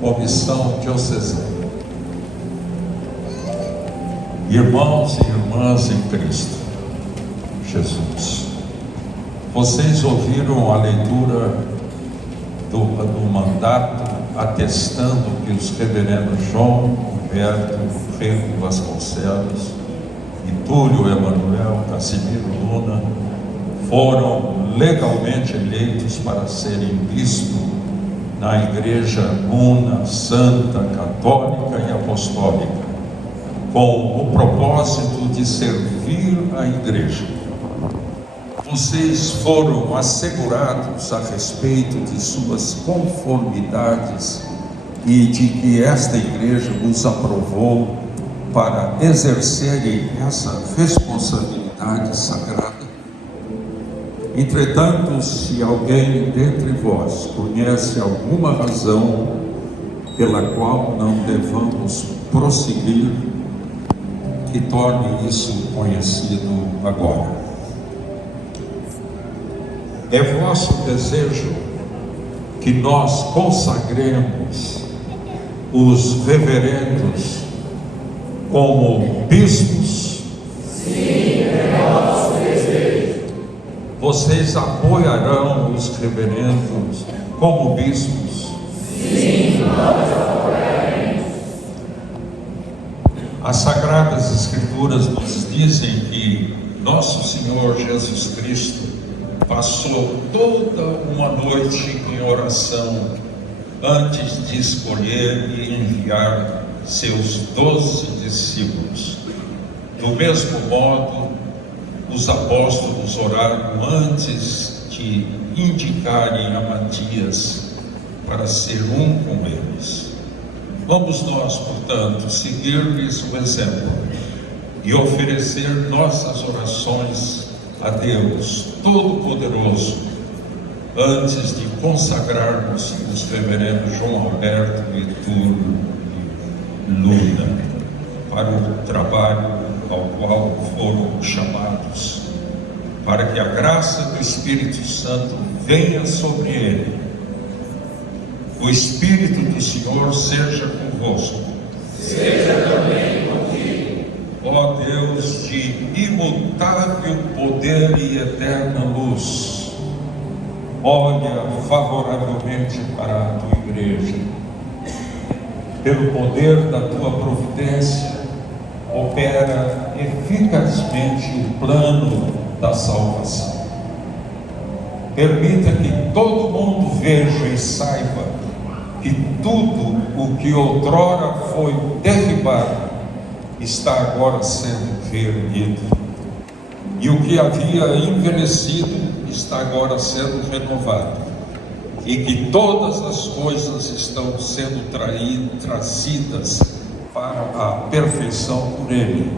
Comissão Diocesana. Irmãos e irmãs em Cristo Jesus, vocês ouviram a leitura do mandato atestando que os reverendos João Humberto Rego Vasconcelos e Túlio Emanuel Casimiro Luna foram legalmente eleitos para serem bispos na Igreja Una, Santa, Católica e Apostólica, com o propósito de servir a Igreja. Vocês foram assegurados a respeito de suas conformidades e de que esta Igreja os aprovou para exercerem essa responsabilidade sagrada. Entretanto, se alguém dentre vós conhece alguma razão pela qual não devamos prosseguir, que torne isso conhecido agora. É vosso desejo que nós consagremos os reverendos como bispos? Sim, é nosso desejo. Vocês apoiarão os reverendos como bispos? Sim, nós apoiaremos. As Sagradas Escrituras nos dizem que nosso Senhor Jesus Cristo passou toda uma noite em oração antes de escolher e enviar seus 12 discípulos. Do mesmo modo, os apóstolos oraram antes de indicarem a Matias para ser um com eles. Vamos nós, portanto, seguir-lhes o exemplo e oferecer nossas orações a Deus Todo-Poderoso antes de consagrarmos os reverendos João Alberto e Túlio Luna para o trabalho ao qual foram chamados, para que a graça do Espírito Santo venha sobre ele. O Espírito do Senhor seja convosco. Seja também contigo. Ó Deus de imutável poder e eterna luz, olha favoravelmente para a tua Igreja. Pelo poder da tua providência, opera eficazmente o plano da salvação. Permita que todo mundo veja e saiba que tudo o que outrora foi derribado está agora sendo reerguido, e o que havia envelhecido está agora sendo renovado, e que todas as coisas estão sendo trazidas para a perfeição por Ele,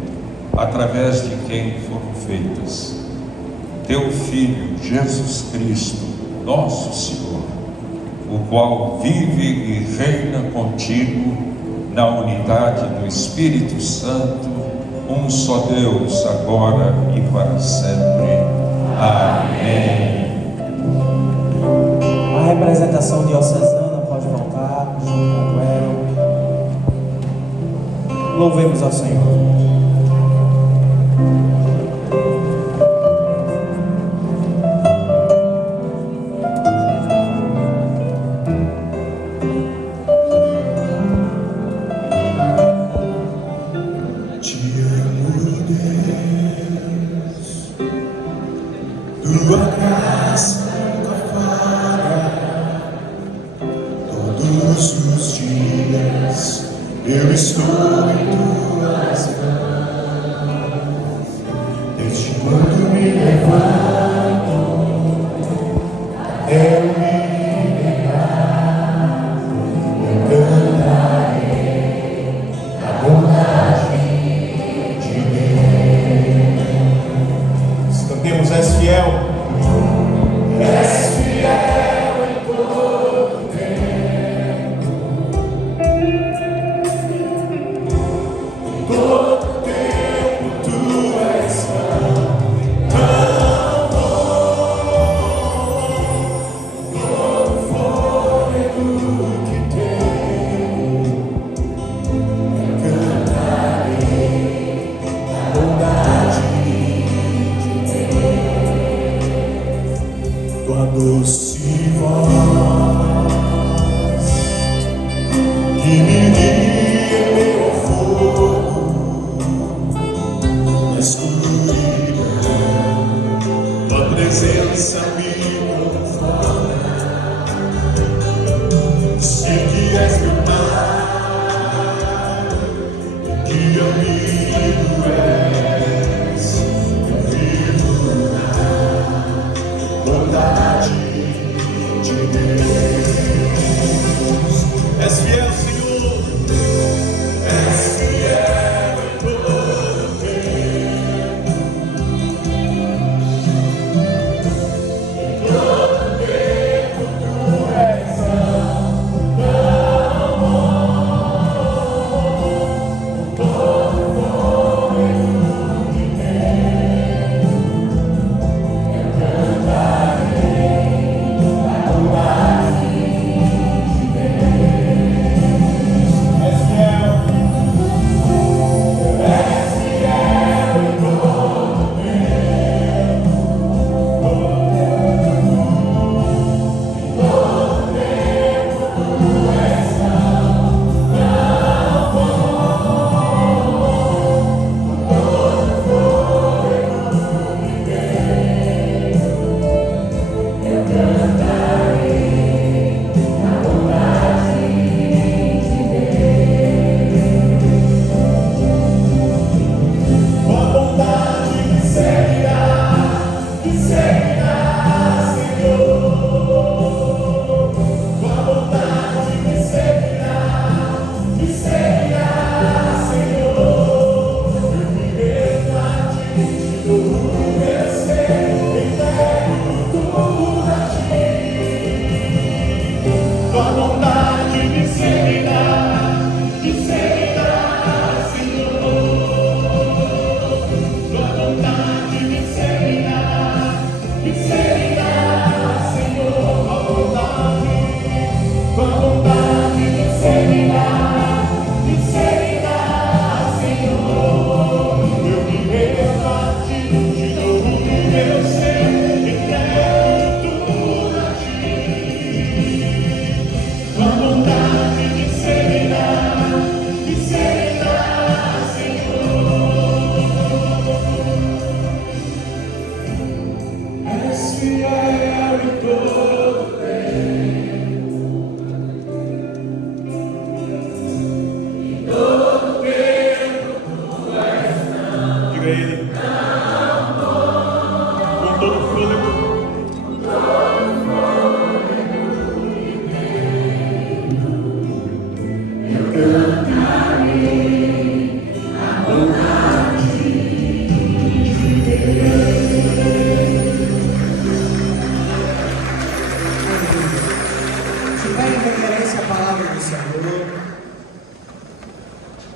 através de quem foram feitas. Teu Filho Jesus Cristo, nosso Senhor, o qual vive e reina contigo na unidade do Espírito Santo, um só Deus, agora e para sempre. Amém. A representação diocesana pode voltar junto com o Clero. Louvemos ao Senhor. Tua graça ampara todos os dias. Eu estou em tuas mãos. Desde quando me levanto até o me libertar, eu cantarei a bondade de Deus. Cantemos: és fiel. És fiel em todo tempo. Todo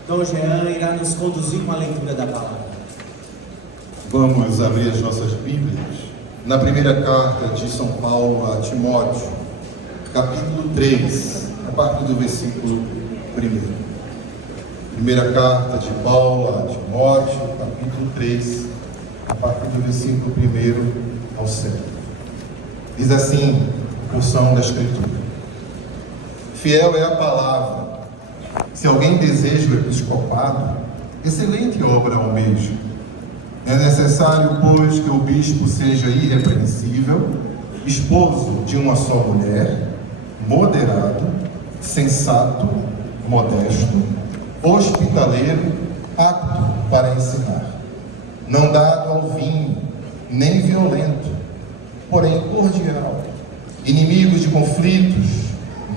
Dom Jean irá nos conduzir com a leitura da palavra. Vamos abrir as nossas Bíblias na primeira carta de São Paulo a Timóteo, capítulo 3, a partir do versículo 1. Primeira carta de Paulo a Timóteo, capítulo 3, a partir do versículo 1 ao 7. Diz assim a porção da Escritura: Fiel é a palavra. Se alguém deseja o episcopado, excelente obra almeja. É necessário, pois, que o bispo seja irrepreensível, esposo de uma só mulher, moderado, sensato, modesto, hospitaleiro, apto para ensinar, não dado ao vinho, nem violento, porém cordial, inimigo de conflitos,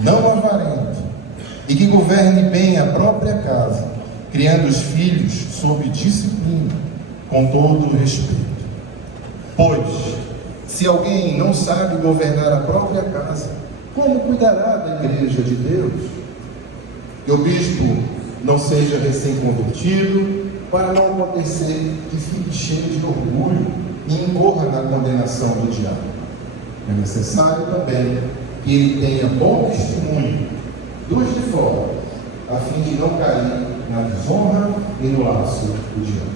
não avarento, e que governe bem a própria casa, criando os filhos sob disciplina, com todo o respeito. Pois, se alguém não sabe governar a própria casa, como cuidará da igreja de Deus? Que o bispo não seja recém-convertido, para não acontecer que fique cheio de orgulho e incorra na condenação do diabo. É necessário também que ele tenha bom testemunho dos de fora, a fim de não cair na desonra e no laço do diabo.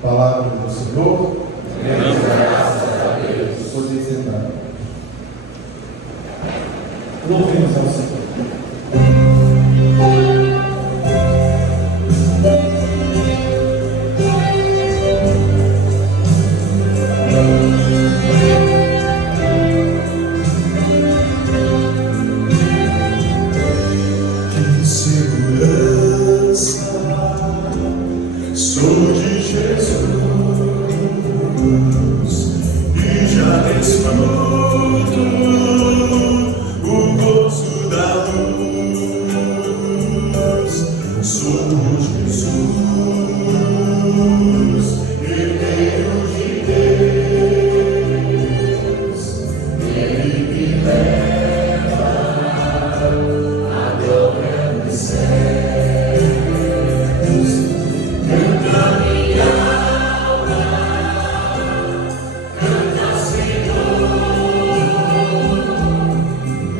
Palavra do Senhor. Graças a Deus. Poder sentar. Louvemos ao Senhor. segurança, sou de Jesus e já desfruto o gozo da luz. Sou Jesus, herdeiro de Deus, Ele me leva à glória dos céus. Canta minha alma, canta Senhor,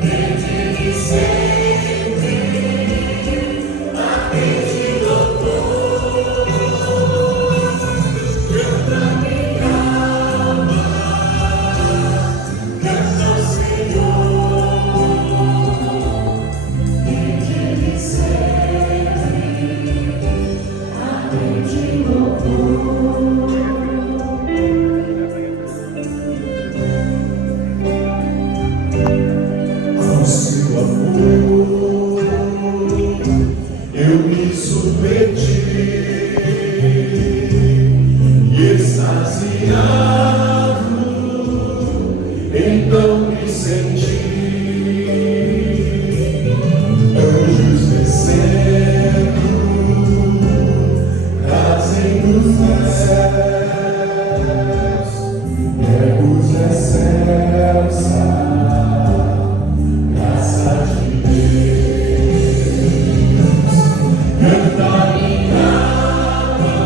bendize sempre a quem te louvor. Canta minha alma, canta Senhor, bendize sempre a quem te louvor. Ao seu amor eu me submeti e extasiado, então me senti. Anjos descendo, trazem os céus, ergos excelsa, graça de Deus. Canta minha alma,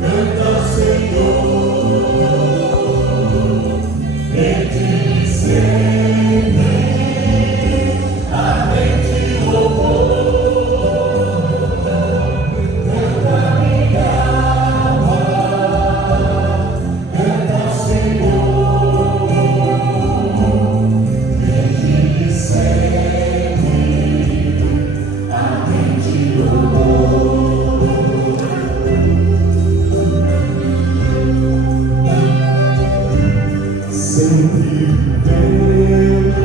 canta Senhor, bendize sempre a quem te louvor. Canta minha alma, canta Senhor, bendize sempre a quem te louvor. Sempre vivendo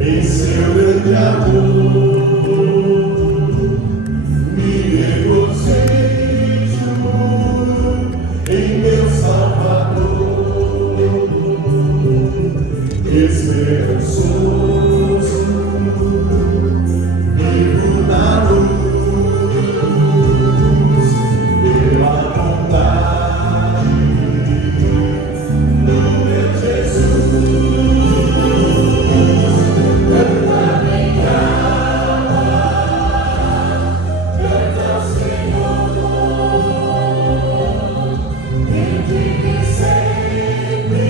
em seu grande amor, me regozijo em meu Salvador, esperançoso, vivo na luz, pela bondade do meu Jesus. Canta minha alma, canta Senhor, bendize sempre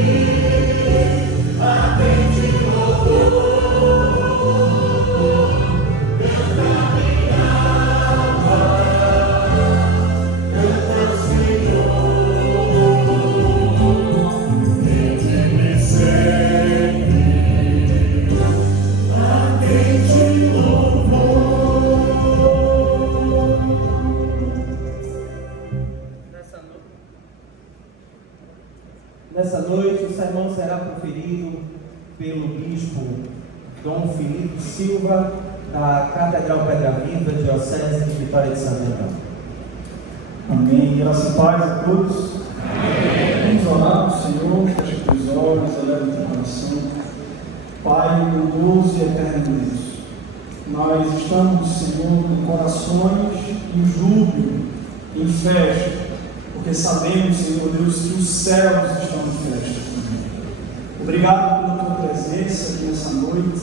a quem te louvor. Canta minha alma, canta Senhor, bendize sempre a quem te louvor. Nessa noite, o sermão será proferido pelo bispo Dom Felipe Silva, da Catedral Pedra Viva, Diocese de Vitória de Santo André. Amém. Graça e paz a todos. Amém. Vamos orar ao Senhor, feche os olhos, eleva o teu coração. Pai bondoso e eterno Deus, nós estamos, Senhor, com corações em júbilo, em festa, porque sabemos, Senhor Deus, que os céus estão em festa. Obrigado pela tua presença aqui nessa noite.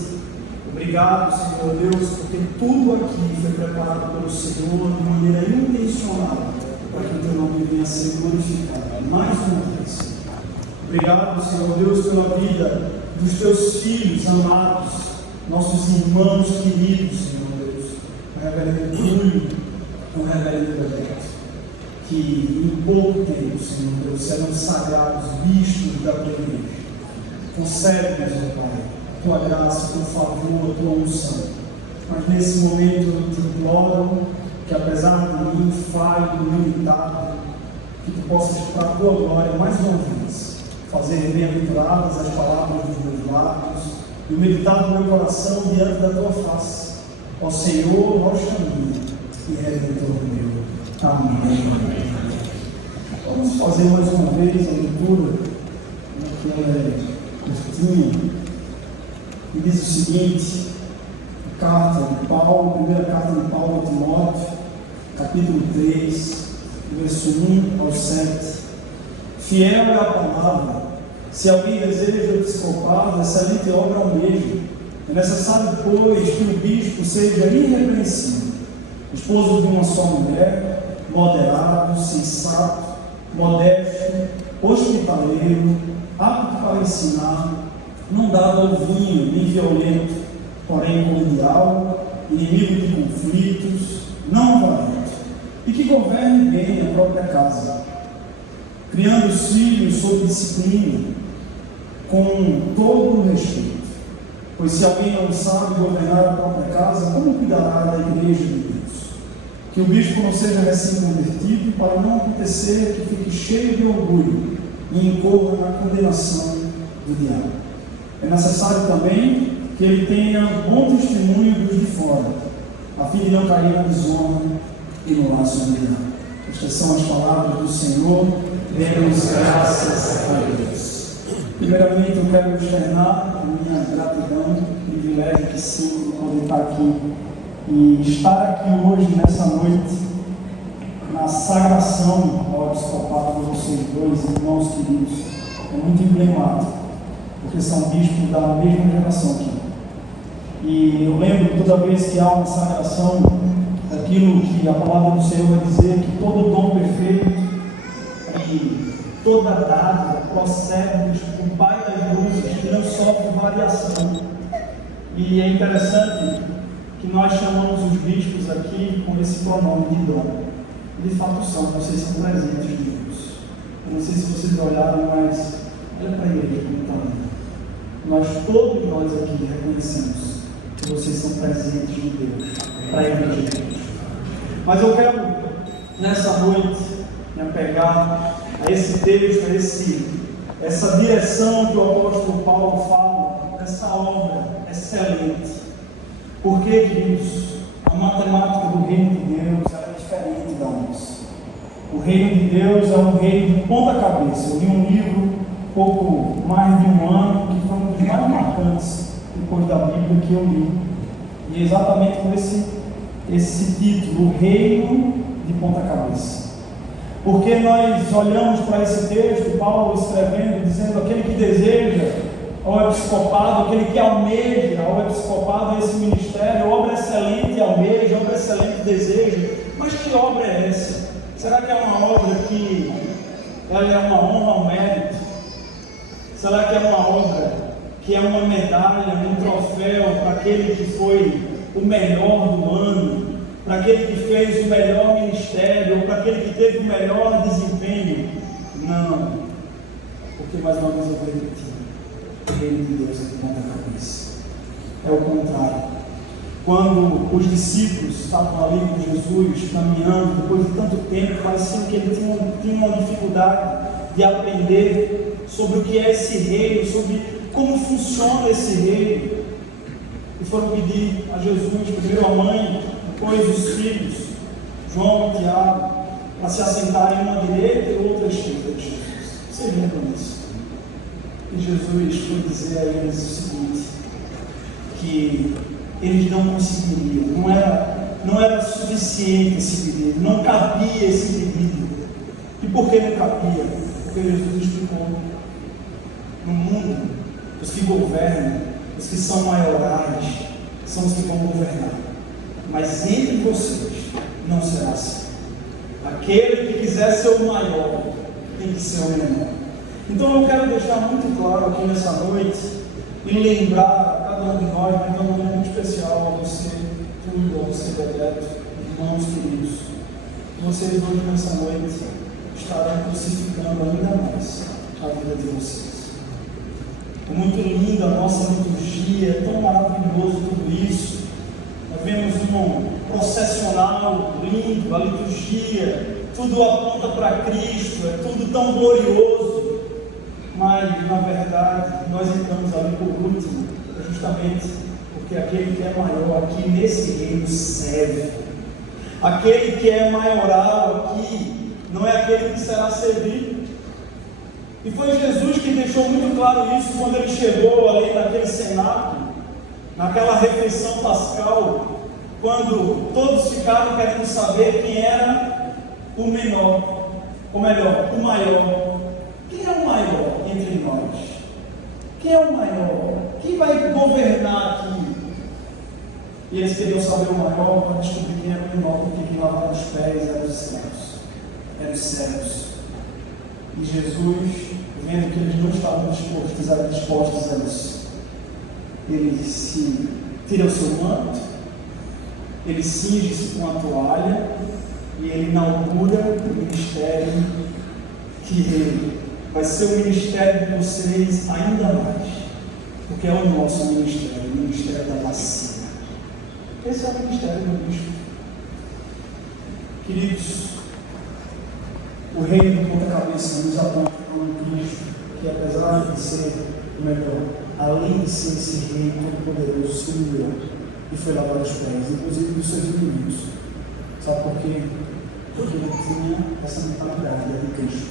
Obrigado, Senhor Deus, porque tudo aqui foi preparado pelo Senhor de maneira intencional, para que o teu nome venha a ser glorificado mais uma vez. Obrigado, Senhor Deus, pela vida dos teus filhos amados, nossos irmãos queridos, Senhor Deus, o reverendo Túlio, o reverendo Roberto, que em pouco tempo, Senhor Deus, serão sagrados bispos da tua igreja. Concede-nos, ó Pai, tua graça, teu favor, tua unção. Mas nesse momento eu te imploro que, apesar de mim, falho, limitado, que tu possas, para a tua glória, mais uma vez, fazer bem-aventuradas as palavras dos meus lábios e o meditar do meu coração diante da tua face. Ó Senhor, rocha minha e redentor meu. Amém. Vamos fazer mais uma vez a leitura, que ela é curtinha, e diz o seguinte: carta de Paulo, primeira carta de Paulo a Timóteo, capítulo 3, verso 1 ao 7. Fiel é a palavra. Se alguém deseja episcopado, excelente obra almeja. É necessário, pois, que o bispo seja irrepreensível, esposo de uma só mulher, moderado, sensato, modesto, hospitaleiro, apto para ensinar, não dado ao vinho, nem violento, porém cordial, inimigo de conflitos, não avarento, e que governe bem a própria casa, criando os filhos sob disciplina, com todo o respeito. Pois se alguém não sabe governar a própria casa, como cuidará da igreja de Deus? Que o bispo não seja recém-convertido, para não acontecer que fique cheio de orgulho e incorra na condenação do diabo. É necessário também que ele tenha bom testemunho dos de fora, a fim de não cair na desonra e no laço do diabo. Estas são as palavras do Senhor. Demos graças a Deus. Primeiramente, eu quero externar a minha gratidão, privilégio que sinto de poder estar aqui e estar aqui hoje, nessa noite, na sagração ao episcopado de vocês dois, irmãos queridos. É muito emblemático, porque são bispos da mesma geração aqui. E eu lembro, toda vez que há uma sagração, aquilo que a palavra do Senhor vai dizer, que todo dom perfeito e toda dádiva procede do Pai das luzes, que não sofre variação. E é interessante que nós chamamos os bispos aqui com esse pronome de dom. De fato são, vocês são presentes de Deus. Eu não sei se vocês olharam, mas olha para a igreja como está ali. Todos nós aqui reconhecemos que vocês são presentes de Deus, para a igreja de Deus. Mas eu quero, nessa noite, me apegar a esse texto, essa direção que o apóstolo Paulo fala, essa obra excelente. Porque, queridos, a matemática do reino de Deus é diferente da nossa. O reino de Deus é um reino de ponta cabeça. Eu li um livro, pouco mais de um ano, que foi um dos mais marcantes depois da Bíblia que eu li. E exatamente com esse título, o reino de ponta cabeça. Porque nós olhamos para esse texto, Paulo escrevendo, dizendo: aquele que deseja ao episcopado, aquele que almeja ao episcopado esse ministério, obra excelente almeja, obra excelente deseja. Mas que obra é essa? Será que é uma obra que ela é uma honra ao mérito? Será que é uma obra que é uma medalha, um troféu para aquele que foi o melhor do ano, para aquele que fez o melhor ministério, ou para aquele que teve o melhor desempenho? Não, porque mais uma vez eu vou repetir: o reino de Deus é de ponta cabeça. É o contrário. Quando os discípulos estavam ali com Jesus, caminhando, depois de tanto tempo, parecia que ele tinha uma dificuldade de aprender sobre o que é esse reino, sobre como funciona esse reino. E foram pedir a Jesus, primeiro a mãe, depois os filhos, João e Tiago, para se assentarem uma à direita e outra à esquerda de Jesus. Vocês lembram disso? E Jesus foi dizer a eles o seguinte: que eles não conseguiriam, não era suficiente esse pedido, não cabia esse pedido. E por que não cabia? Porque Jesus explicou: no mundo, os que governam, os que são maiorais, são os que vão governar. Mas entre vocês não será assim. Aquele que quiser ser o maior tem que ser o menor. Então eu quero deixar muito claro aqui nessa noite e lembrar a cada um de nós, mas de um momento muito especial a você, tudo, a você, Bebeto, irmãos queridos, que vocês hoje nessa noite estarão crucificando ainda mais a vida de vocês. É muito linda a nossa liturgia, é tão maravilhoso tudo isso. Nós vemos um processional lindo, a liturgia, tudo aponta para Cristo, é tudo tão glorioso. Mas, na verdade, nós entramos ali por último, justamente porque Porque aquele que é maior aqui nesse reino serve. Aquele que é maioral aqui não é aquele que será servido. E foi Jesus que deixou muito claro isso quando ele chegou ali naquele cenáculo, naquela refeição pascal, quando todos ficaram querendo saber quem era o menor, ou melhor, o maior. Quem é o maior entre nós? Quem é o maior? Quem vai governar aqui? E eles queriam saber o maior para descobrir quem era o menor, porque quem lavava os pés eram os escravos, eram os servos. E Jesus, vendo que eles não estavam dispostos a isso, ele se tira o seu manto, ele cinge-se com a toalha e ele inaugura o ministério que vai ser o ministério de vocês ainda mais, porque é o nosso ministério, o ministério da vacina. Esse é o ministério do bispo. Queridos, o reino do ponta-cabeça nos aponta para um Cristo que, apesar de ser o melhor, além de ser esse rei todo-poderoso, se humilhou e foi lavar os pés, inclusive dos seus inimigos. Sabe por quê? Porque ele tinha essa mentalidade de Cristo.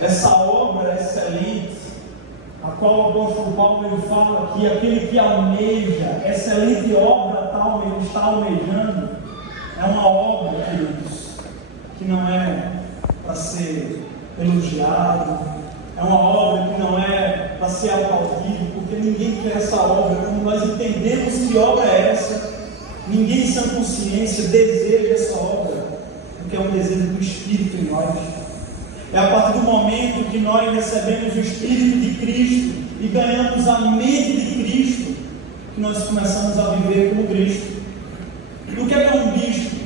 Essa obra excelente, a qual o apóstolo Paulo ele fala que aquele que almeja, excelente obra tal ele está almejando, é uma obra, queridos, que não é para ser elogiado, é uma obra que não é para ser aplaudido, porque ninguém quer essa obra. Quando nós entendemos que obra é essa, ninguém sem consciência deseja essa obra, porque é um desejo do Espírito em nós. É a partir do momento que nós recebemos o Espírito de Cristo e ganhamos a mente de Cristo, que nós começamos a viver como Cristo. E o que é um bispo?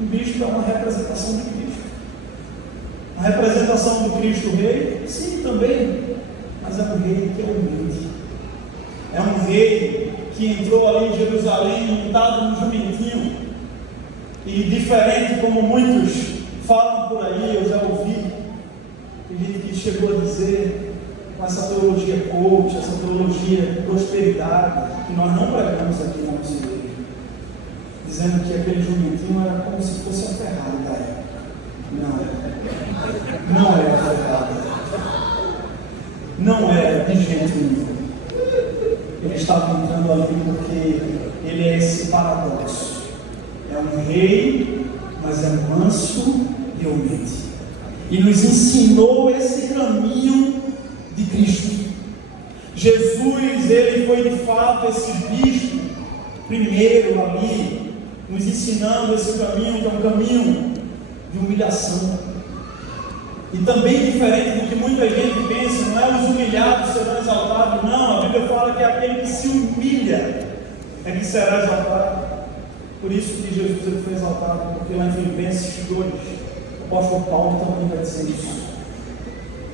Um bispo é uma representação de Cristo. A representação do Cristo Rei, sim, também, mas é um rei que é humilde. É um rei que entrou ali em Jerusalém montado num jumentinho, e diferente como muitos falam por aí, eu já ouvi, tem gente que chegou a dizer, com essa teologia coach, essa teologia de prosperidade, que nós não pregamos aqui na nossa igreja, dizendo que aquele jumentinho era como se fosse a Ferrari da época. Não é a Ferrari. Não é de jeito nenhum. Ele estava entrando ali porque ele é esse paradoxo. É um rei, mas é manso e humilde. E nos ensinou esse caminho de Cristo. Jesus, ele foi de fato esse bispo primeiro ali, nos ensinando esse caminho, que é um caminho de humilhação. E também diferente do que muita gente pensa, não é os humilhados serão exaltados, não. A Bíblia fala que é aquele que se humilha é que será exaltado. Por isso que Jesus ele foi exaltado, porque lá em Filipenses 2, o apóstolo Paulo também vai dizer isso.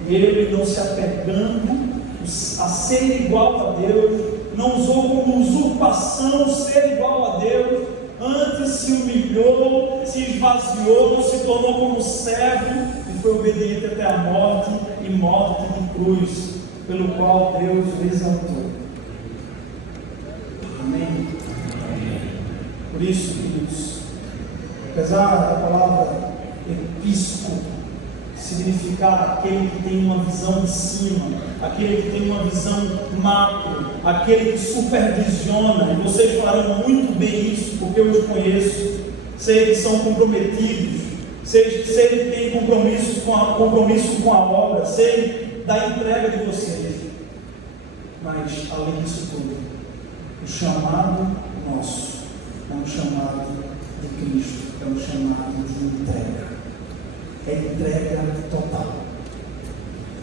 E ele não se apegando a ser igual a Deus, não usou como usurpação ser igual a Deus, antes se humilhou, se esvaziou, não se tornou como servo e foi obediente até a morte e morte de cruz, pelo qual Deus o exaltou. Amém? Por isso, queridos, apesar da palavra episcopo significar aquele que tem uma visão de cima, aquele que tem uma visão macro, aquele que supervisiona, e vocês falaram muito bem isso, porque eu os conheço, sei que são comprometidos, sei que têm compromisso com a obra, sei da entrega de vocês, mas além disso tudo, o chamado nosso é um chamado de Cristo, é um chamado de entrega. É entrega total.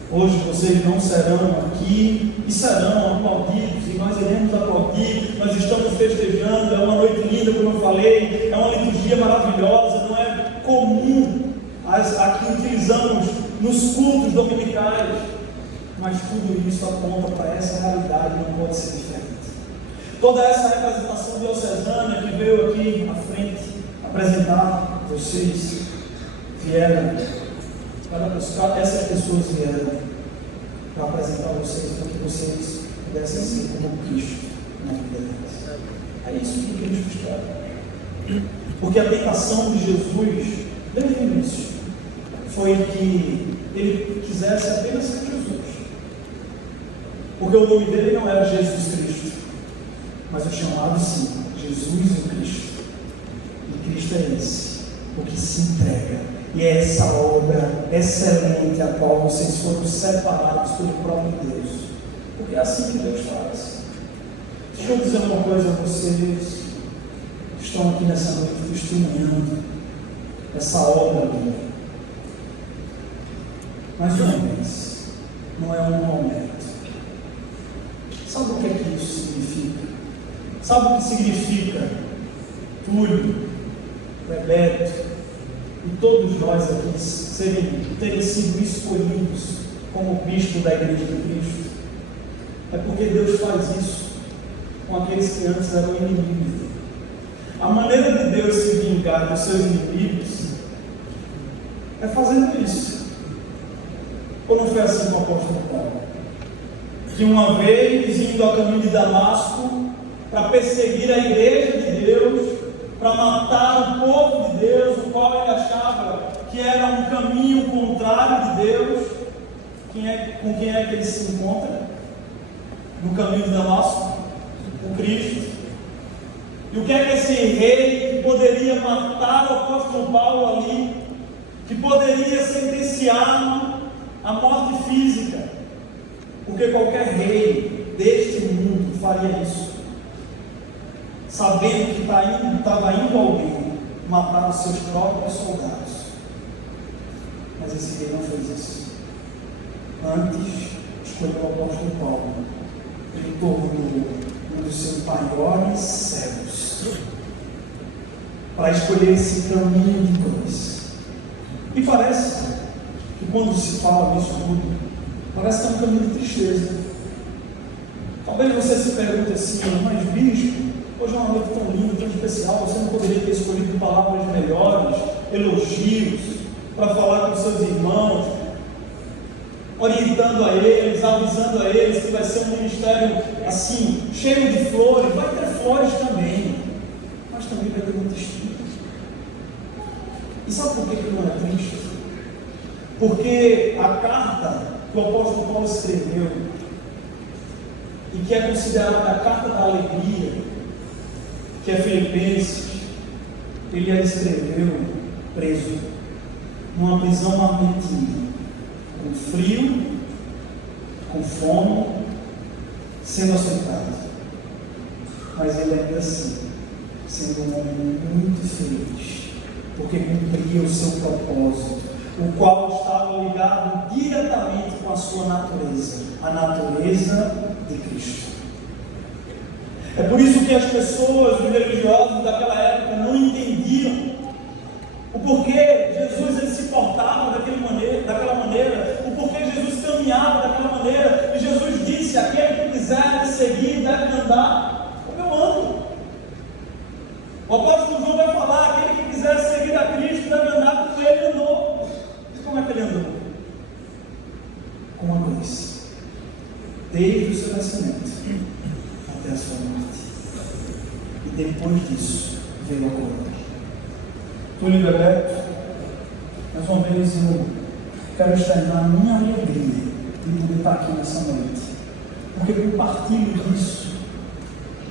Hoje vocês não serão aqui e serão aplaudidos, e nós iremos aplaudir, nós estamos festejando, é uma noite linda, como eu falei, é uma liturgia maravilhosa, não é comum a que utilizamos nos cultos dominicais, mas tudo isso aponta para essa realidade, não pode ser diferente. Toda essa representação diocesana que veio aqui à frente apresentar vocês, vieram para buscar, essas pessoas vieram para apresentar vocês, para que vocês pudessem ser como Cristo, na vida deles. É isso que Cristo espera. Porque a tentação de Jesus, desde o início, foi que ele quisesse apenas ser Jesus. Porque o nome dele não era Jesus Cristo, mas o chamado sim, Jesus o Cristo. E Cristo é esse, o que se entrega. E é essa obra excelente a qual vocês foram separados pelo próprio Deus. Porque é assim que Deus faz. Deixa eu dizer uma coisa a vocês que estão aqui nessa noite testemunhando essa obra ali. Mais uma vez, não é um momento. Sabe o que é que isso significa? Sabe o que significa Túlio, Bebeto e todos nós aqui terem sido escolhidos como bispo da Igreja de Cristo? É porque Deus faz isso com aqueles que antes eram inimigos dele. A maneira de Deus se vingar dos seus inimigos é fazendo isso. Ou não foi assim com o apóstolo Paulo? Que uma vez, indo a caminho de Damasco, para perseguir a igreja de Deus, para matar o povo de Deus, o qual ele achava que era um caminho contrário de Deus, com quem é que ele se encontra? No caminho de Damasco? Com Cristo. E o que é que esse rei que poderia matar o apóstolo Paulo ali, que poderia sentenciá-lo à morte física? Porque qualquer rei deste mundo faria isso, sabendo que estava indo alguém matar os seus próprios soldados. Mas esse rei não fez isso. Antes, escolheu o apóstolo Paulo. Ele tornou um dos seus maiores servos para escolher esse caminho de cruz. E parece que quando se fala nisso tudo, parece que é um caminho de tristeza. Talvez você se pergunte assim: mas bispo, hoje é uma noite tão linda, tão especial, você não poderia ter escolhido palavras melhores, elogios, para falar com seus irmãos, orientando a eles, avisando a eles que vai ser um ministério assim, cheio de flores? Vai ter flores também, mas também vai ter muito espírito. E sabe por que não é triste? Porque a carta que o apóstolo Paulo escreveu, e que é considerada a carta da alegria, que é Filipenses, ele a escreveu preso, numa prisão marmentina, com frio, com fome, sendo açoitado. Mas ele ainda assim, sendo um homem muito feliz, porque cumpria o seu propósito, o qual estava ligado diretamente com a sua natureza, a natureza de Cristo. É por isso que as pessoas, os religiosos daquela época, não entendiam o porquê Jesus ele se portava daquela maneira, o porquê Jesus caminhava daquela maneira. E Jesus disse: aquele que quiser me seguir deve andar como eu ando. O apóstolo João vai falar: aquele que quiser seguir a Cristo deve andar como ele andou. E como é que ele andou? Com a cruz, desde o seu nascimento até a sua morte. E depois disso veio a coroa. Túlio Bebeto, mais uma vez eu quero externar a minha alegria de poder estar aqui nessa noite, porque compartilho disso,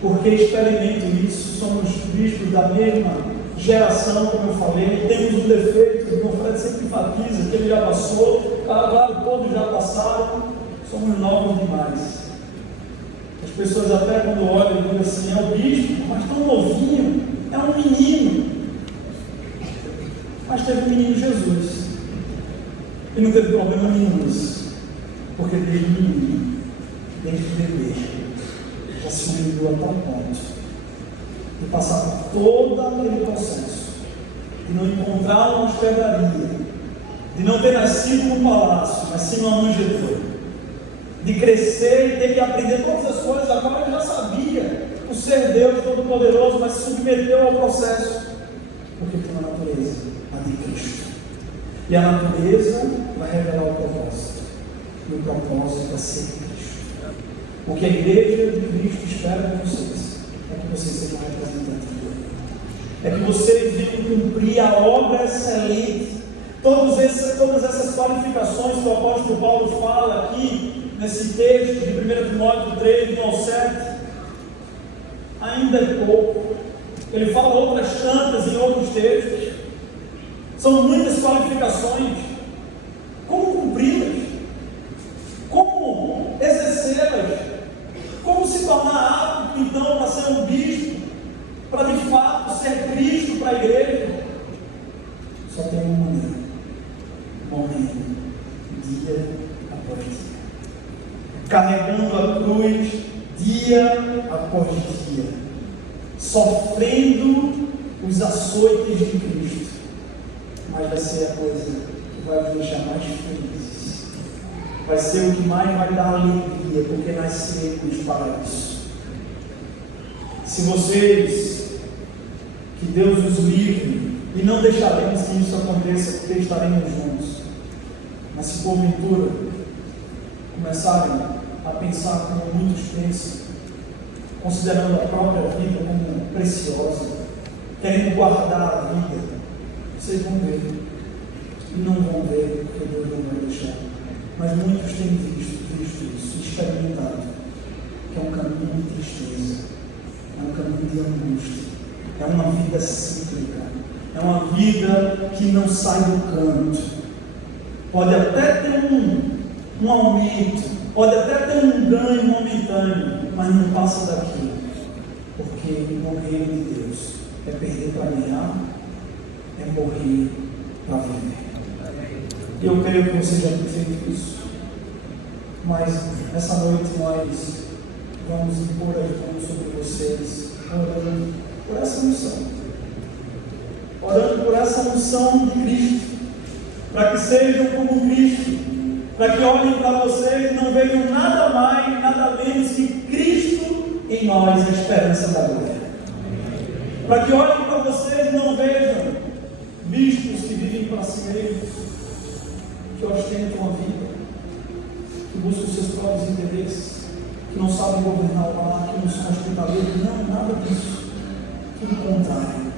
porque experimento isso. Somos bispos da mesma geração, como eu falei, temos um defeito, o irmão Fred sempre enfatiza, que ele já passou, claro, todos já passaram, somos novos demais. As pessoas até quando olham dizem assim: é o bispo, mas tão novinho, é um menino. Mas teve o menino Jesus, e não teve problema nenhum nisso, porque desde menino, desde bebê, já se humilhou a tal ponto de passar por todo aquele processo, de não encontrar uma hospedaria, de não ter nascido num palácio, mas sim numa manjedoura, de crescer e ter que aprender todas as coisas. Agora ele já sabia o ser Deus Todo-Poderoso, mas se submeteu ao processo, porque tem uma natureza, a de Cristo. E a natureza vai revelar o propósito. E o propósito é ser Cristo. O que a igreja de Cristo espera de vocês é que vocês sejam representantes de Deus. É que vocês venham cumprir a obra excelente. Todas essas qualificações que o apóstolo Paulo fala aqui, nesse texto de 1 Timóteo 3, 1 ao 7, ainda é pouco. Ele fala outras tantas em outros textos. São muitas qualificações. Como cumpri-las? Como exercê-las? Como se tornar apto, então, para ser um bispo? Para de fato ser Cristo para a igreja? Só tem uma maneira: morrendo dia após dia, carregando a cruz dia após dia, sofrendo os açoites de Cristo. Mas vai ser a coisa que vai nos deixar mais felizes, vai ser o que mais vai dar alegria, porque nascemos para isso. Se vocês, que Deus os livre, e não deixaremos que isso aconteça, porque estaremos juntos, mas se porventura começarem a pensar como muitos pensam, considerando a própria vida como preciosa, querendo guardar a vida, vocês vão ver, e não vão ver, porque Deus não vai deixar. Mas muitos têm visto isso, experimentado, que é um caminho de tristeza, é um caminho de angústia, é uma vida cíclica, é uma vida que não sai do canto. Pode até ter um aumento, pode até ter um ganho momentâneo, mas não passa daqui, porque no reino de Deus é perder para ganhar, é morrer para viver. Eu creio que você já tem feito isso, mas essa noite nós vamos impor as mãos sobre vocês, orando por essa missão, orando por essa unção de Cristo, para que sejam como Cristo, para que olhem para vocês e não vejam nada mais, nada menos que Cristo em nós, a esperança da glória. Para que olhem para vocês e não vejam bispos que vivem para si mesmos, que ostentam a vida, que buscam os seus próprios interesses, que não sabem governar o lar, que não são hospitaleiros. Não, nada disso. Tudo contrário.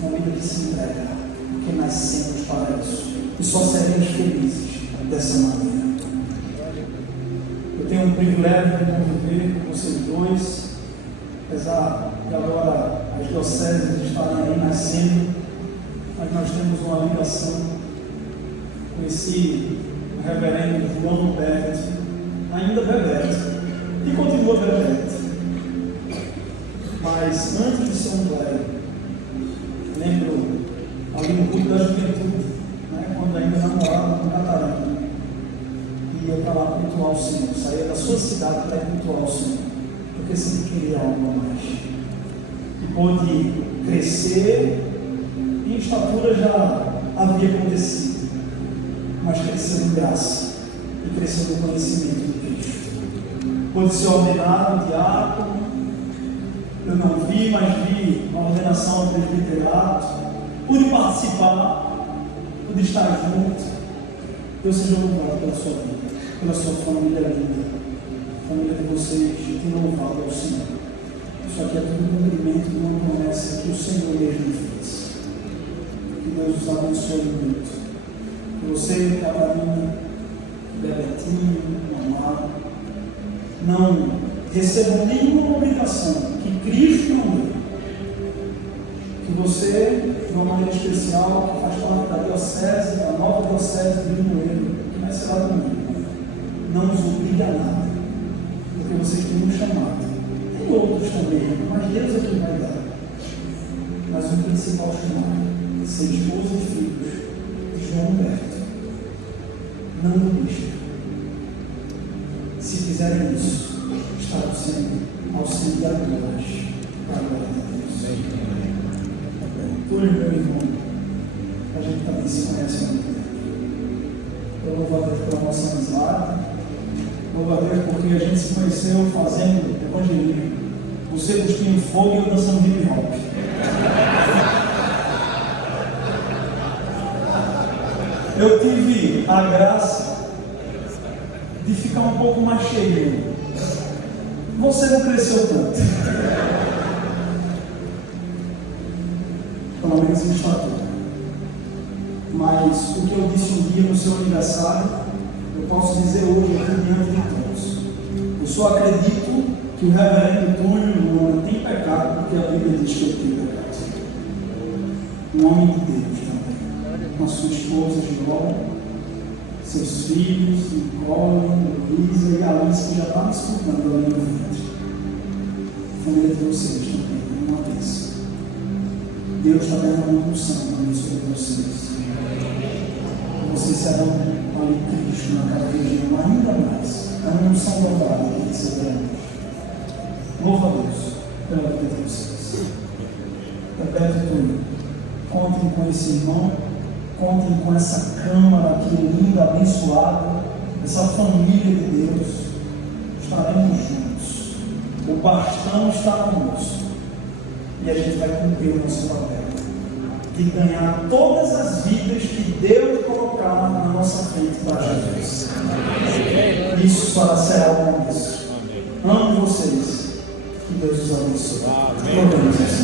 Uma vida que se entrega, porque nascemos para isso. E só seremos felizes dessa maneira. Eu tenho o privilégio de conviver com vocês dois, apesar de agora as dioceses estarem aí nascendo, mas nós temos uma ligação. Conheci o reverendo João Roberto, ainda Bebeto, e continua Bebeto, mas antes de ser um velho, lembro ali no culto da juventude, quando ainda namorava com Catarina, ia para lá cultuar o Senhor, saía da sua cidade para cultuar o Senhor, porque sempre queria algo a mais, e pôde crescer, e em estatura já havia acontecido, mas cresceu em graça e cresceu no conhecimento de Cristo. Pôde ser ordenado diácono, eu não vi, mas vi uma ordenação ao presbiterato, pude participar, pude estar junto. Deus seja louvado pela sua vida, pela sua família linda, a família de vocês, tem louvado ao Senhor. Isso aqui é tudo cumprimento de uma promessa que o Senhor mesmo fez. Que Deus os abençoe muito. Você, Catarina, Bebetinho, Amado, não recebam nenhuma obrigação que Cristo não deu. Que você, de uma maneira especial, que faz parte da diocese, da nova diocese de Limoeiro, que vai ser lá domingo, não nos obriga a nada, porque vocês têm um chamado. Tem outros também, mas Deus é quem vai dar. Mas o principal chamado, ser esposa e filhos de João Humberto. Não deixe. Se fizerem isso, estarão sendo auxiliadores para a glória de Deus. Túlio, meu irmão, a gente também se conhece há muito tempo. Eu louvo a Deus pela nossa amizade, louvo a Deus porque a gente se conheceu fazendo evangelismo. Você cuspindo fogo e eu dançando hip hop. Eu tive a graça de ficar um pouco mais cheio Você não cresceu tanto. Pelo menos em estatura. Mas o que eu disse um dia no seu aniversário, eu posso dizer hoje aqui diante de todos. Eu só acredito que o reverendo Túlio não tem pecado, porque a Bíblia diz que ele tem pecado. Um homem de Deus também, com a sua esposa Giló, seus filhos, Nicole, Luísa e Alice, que já está me escutando ali no vídeo. Família de vocês também, uma vez. Deus está derramando unção também sobre vocês. Vocês serão ali Cristo naquela região ainda mais. É uma unção dobrada que receberemos. Louva a Deus pela vida de vocês. Repete tudo. Contem com esse irmão, contem com essa câmara aqui linda, abençoada, essa família de Deus. Estaremos juntos. O bastão está conosco. E a gente vai cumprir o nosso papel de ganhar todas as vidas que Deus colocar na nossa frente para Jesus. Isso só será o começo. Amo vocês. Que Deus os abençoe. Amém.